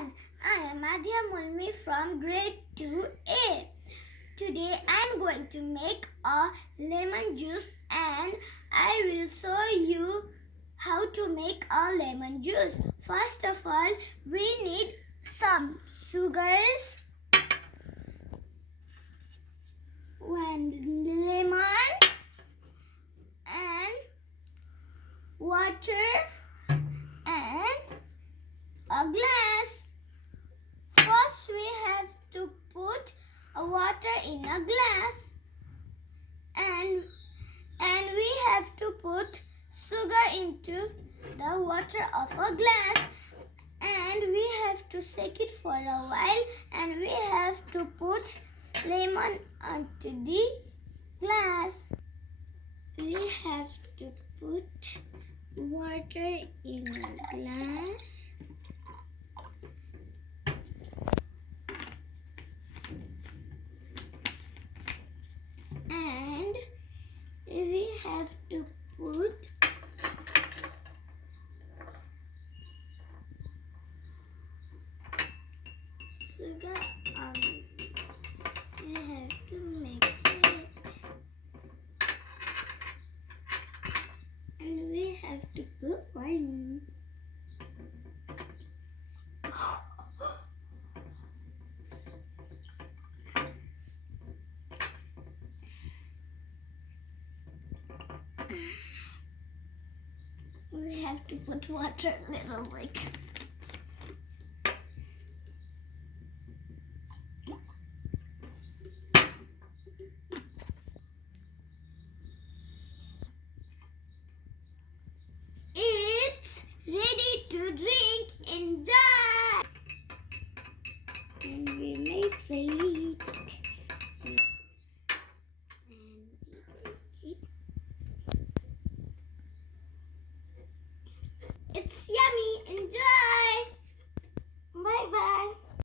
everyone, I am Aadhya Mulmi from grade 2A. Today I am going to make a lemon juice and I will show you how to make a lemon juice. First of all, we need some sugars, one lemon and water and a glass. First we have to put water in a glass and we have to put sugar into the water of a glass and we have to shake it for a while and we have to put lemon onto the glass. We have to put water in a glass and we have to put sugar on it. We have to mix it and we have to put one. We have to put water a little like. It's ready to drink. Enjoy! And we mix it. It's yummy. Enjoy!